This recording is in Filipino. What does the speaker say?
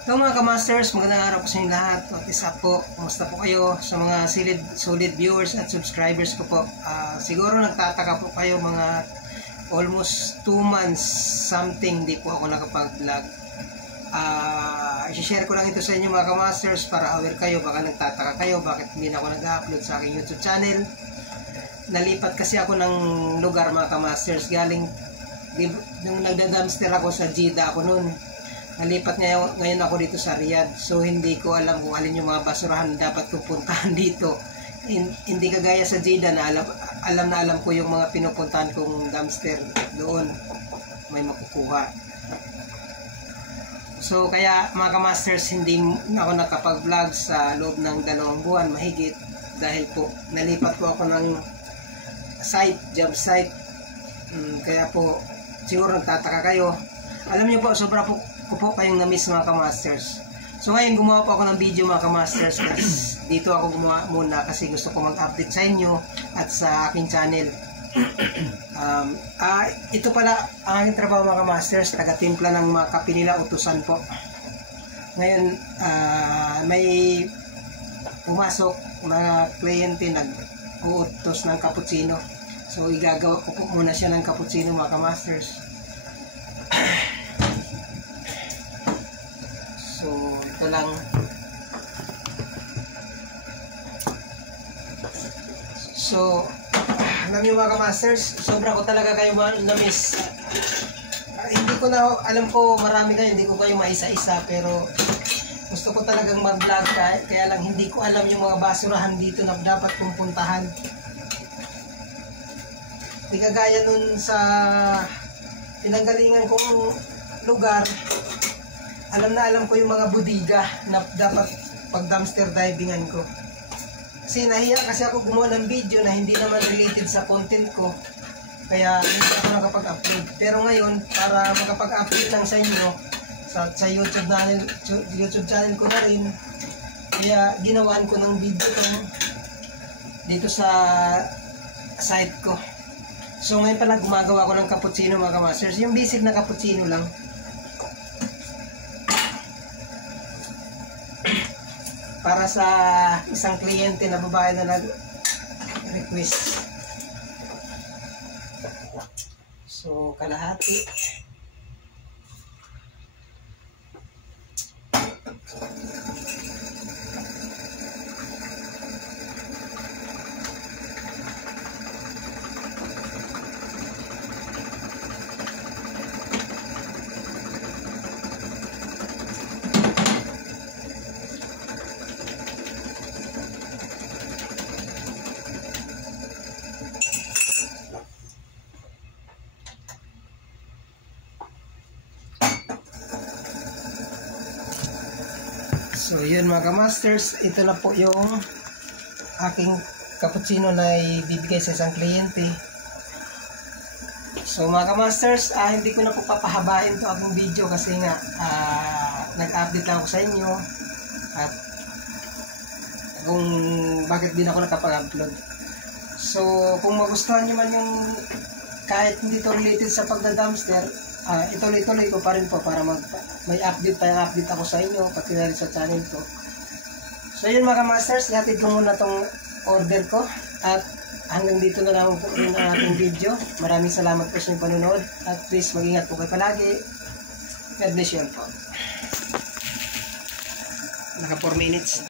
So mga kamasters, magandang araw po sa inyo lahat. At isa po, kumusta po kayo sa mga solid viewers at subscribers ko po. Siguro nagtataka po kayo, mga almost 2 months something di po ako nakapag-vlog. I-share ko lang ito sa inyo mga kamasters para aware kayo. Baka nagtataka kayo bakit hindi na ako nag-upload sa aking YouTube channel. Nalipat kasi ako ng lugar mga kamasters. Galing, nung nagda-dumpster ako sa Jeddah ako noon. Nalipat ngayon ako dito sa Riyadh. So hindi ko alam kung alin yung mga basurahan dapat pupuntahan dito. Hindi kagaya sa Jeddah na alam ko yung mga pinupuntahan kong dumpster doon. May makukuha. So kaya mga kamasters, hindi ako nakapag-vlog sa loob ng 2 buwan mahigit. Dahil po nalipat po ako ng job site. Kaya po siguro nagtataka kayo. Alam niyo po, sobra po kayong na-miss mga kamasters. So ngayon gumawa po ako ng video mga kamasters. Dito ako gumawa muna kasi gusto ko mag-update sa inyo at sa aking channel. Ito pala ang aking trabaho mga kamasters. Taga-timpla ng mga kape nila, utusan po. Ngayon may pumasok mga kliyente nag-uutos ng cappuccino. So igagawa ko po muna siya ng cappuccino mga kamasters. So, ito lang. So, alam nyo mga kamasters, sobra ko talaga kayo na-miss. Hindi ko na, alam ko marami kayo, hindi ko kayo maisa-isa, pero gusto ko talagang mag-vlog kaya lang hindi ko alam yung mga basurahan dito na dapat kong puntahan. Hindi kagaya nun sa pinanggalingan kong lugar. Alam ko yung mga budiga na dapat pag dumpster divingan ko. Kasi nahiya kasi ako gumawa ng video na hindi naman related sa content ko. Kaya hindi ako nakapag-upload. Pero ngayon, para makapag-upload lang sa inyo, sa YouTube channel ko na rin, kaya ginawaan ko ng video dito sa site ko. So ngayon pala gumagawa ko ng cappuccino mga kamasters. Yung basic na cappuccino lang. Para sa isang kliyente na babae na nag-request. So, kalahati. So yun mga kamasters, ito na po yung aking cappuccino na ibibigay sa isang kliyente. So mga kamasters, hindi ko na po papahabain to aking video kasi nga nag-update lang ako sa inyo at kung bakit din ako nakapag-upload. So kung magustuhan nyo man yung kahit hindi to related sa pagda-dumpster, ituloy-tuloy ko pa rin po para may update ako sa inyo pati na rin sa channel ko. So yun mga kamasters, ihatid ko muna tong order ko at hanggang dito na lang po yung ating video. Maraming salamat po sa inyong panonood at please mag-ingat po kayo palagi. God bless you all po. Naka 4 minutes.